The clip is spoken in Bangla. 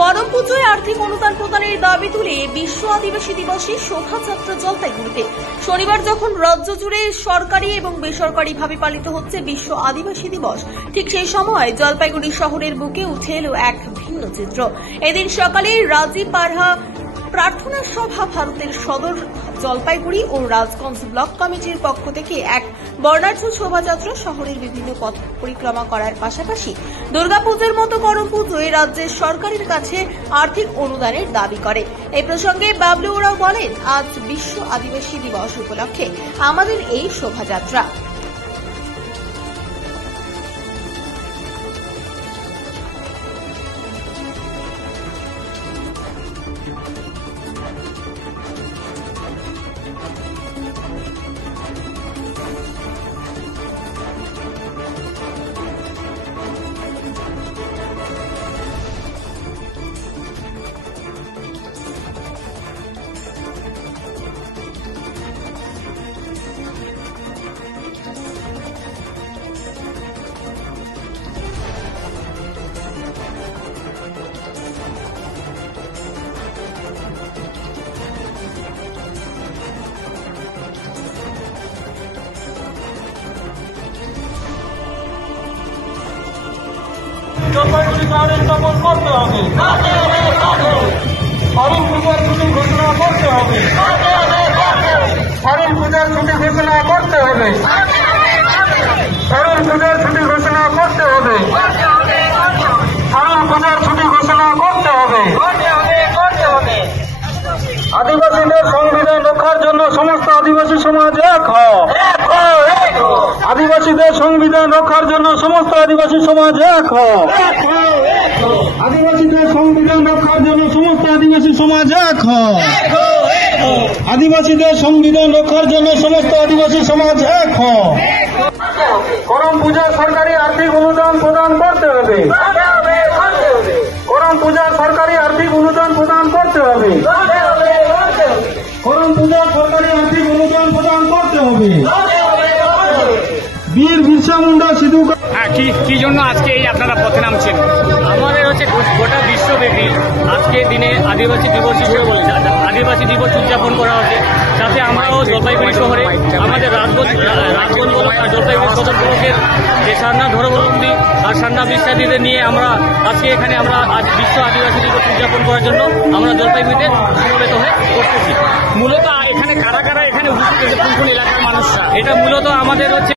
করম পুজোয় আর্থিক অনুদান প্রদানের দাবি তুলে বিশ্ব আদিবাসী দিবসে শোভাযাত্রা জলপাইগুড়িতে। শনিবার যখন রাজ্য জুড়ে সরকারি এবং বেসরকারিভাবে পালিত হচ্ছে বিশ্ব আদিবাসী দিবস, ঠিক সেই সময় জলপাইগুড়ি শহরের বুকে উঠে এলো এক ভিন্ন চিত্র। এদিন সকালে রাজীব পারহা প্রার্থনা সভা ভারতের সদর জলপাইগুড়ি ও রাজগঞ্জ ব্লক কমিটির পক্ষ থেকে এক বর্ণাঢ্য শোভাযাত্রা শহরের বিভিন্ন পথ পরিক্রমা করার পাশাপাশি দুর্গাপুজোর মতো করম পুজোয় রাজ্যের সরকারের কাছে আর্থিক অনুদানের দাবি করে। এই প্রসঙ্গে বাবলু ওরাও বলেন, আজ বিশ্ব আদিবাসী দিবস উপলক্ষে আমাদের এই শোভাযাত্রা। জলপাইগুড়ি শহরে স্থাপন করতে হবে, করম পূজার ছুটি ঘোষণা করতে হবে, করম পূজার ছুটি ঘোষণা করতে হবে, করম পূজার ছুটি ঘোষণা করতে হবে, করম পূজার ছুটি ঘোষণা করতে হবে। আদিবাসীদের সংবিধান রক্ষার জন্য সমস্ত আদিবাসী সমাজ এক হও। আদিবাসীদের সংবিধান রক্ষার জন্য সমস্ত আদিবাসী সমাজ এক হও। আদিবাসীদের সংবিধান রক্ষার জন্য সমস্ত আদিবাসী সমাজ এক হও। আদিবাসীদের সংবিধান রক্ষার জন্য সমস্ত আদিবাসী সমাজ এক হও। করম পূজার সরকারি আর্থিক অনুদান প্রদান করতে হবে। করম পূজার সরকারি আর্থিক অনুদান প্রদান করতে হবে। করম পূজার সরকারি আর্থিক অনুদান প্রদান করতে হবে। বীর বিরসা মুন্ডা সিধু। কি জন্য আজকে এই আপনারা পথে নামছেন? আমাদের হচ্ছে গোটা বিশ্বব্যাপী আজকে দিনে আদিবাসী দিবস হিসেবে আদিবাসী দিবস উদযাপন করা হচ্ছে, যাতে আমরাও জলপাইগুড়ি শহরে আমাদের রাজগঞ্জ জলপাইগুড়ি সদর ব্লকের যে সারনাথ ধর্মাবলম্বী আর সারনাথ বিশ্বাসীদের নিয়ে আমরা আজকে এখানে আমরা আজ বিশ্ব আদিবাসী দিবস উদযাপন করার জন্য আমরা জলপাইগুড়িতে সমবেত হয়ে করতেছি। মূলত এখানে কারা কারা এখানে উপস্থিত কোন কোন এলাকার মানুষরা, এটা মূলত আমাদের হচ্ছে